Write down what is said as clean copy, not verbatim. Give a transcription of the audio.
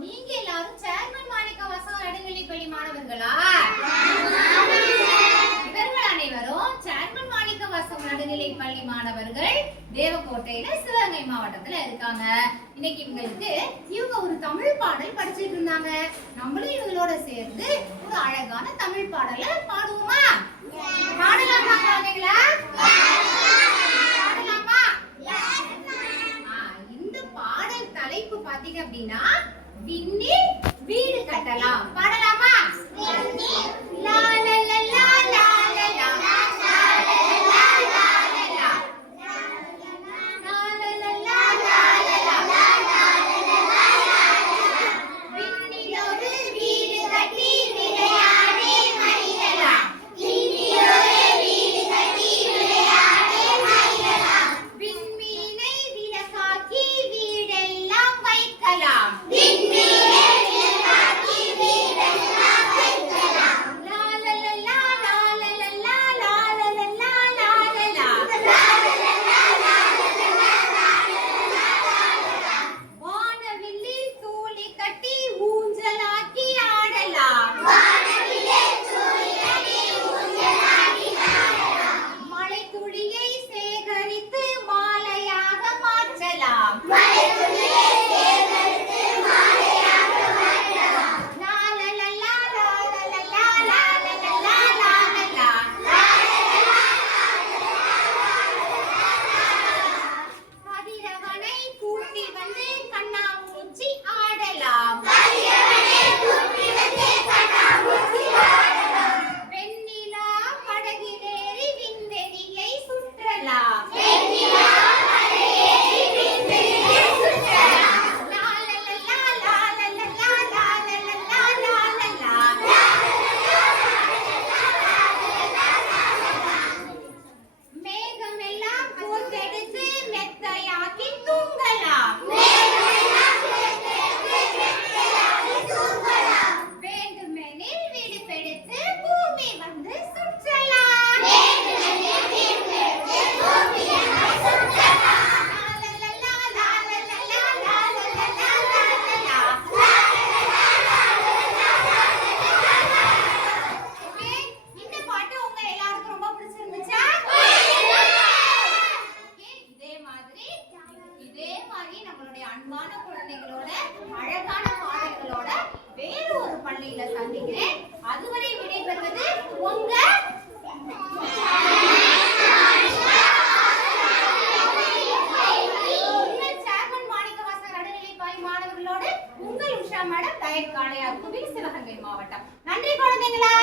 நீங்க எல்லாரும் சேர்மன் மாணிக்க வாசகம் நடுநிலைப்பள்ளி மாணவர்களா? இவர்கள் அனைவரும் சேர்மன் மாணிக்க வாசகம் நடுநிலைப்பள்ளி மாணவர்கள் தேவக்கோட்டையில சிவகங்கை மாவட்டத்துல இருக்காங்க. இன்னைக்கு இவங்க ஒரு தமிழ் பாடல் படிச்சிட்டு இருந்தாங்க. நம்மளும் இவங்களோட சேர்ந்து ஒரு அழகான தமிழ் பாடலை பாடுவோமா? பாடலாமா குழந்தைங்களா? பாடலாமா? இந்த பாடல் தலைப்பு பாத்தீங்க அப்படின்னா விண்ணில் வீடு கட்டலாம். பாடலாமா? லா லா லா லா லா லா அன்பான குழந்தைகளோட அழகான பாடல்களோட வேறு ஒரு பள்ளியில சந்திக்கிறேன். அதுவரை விடைபெறுவது உங்க சேர்மன் மாணிக்க வாசகம் நடுநிலைப்பள்ளி மாணவர்களோட உங்கள் உஷா மேடம், டயட் காளையார் கோவில், சிவகங்கை மாவட்டம். நன்றி குழந்தைங்களா.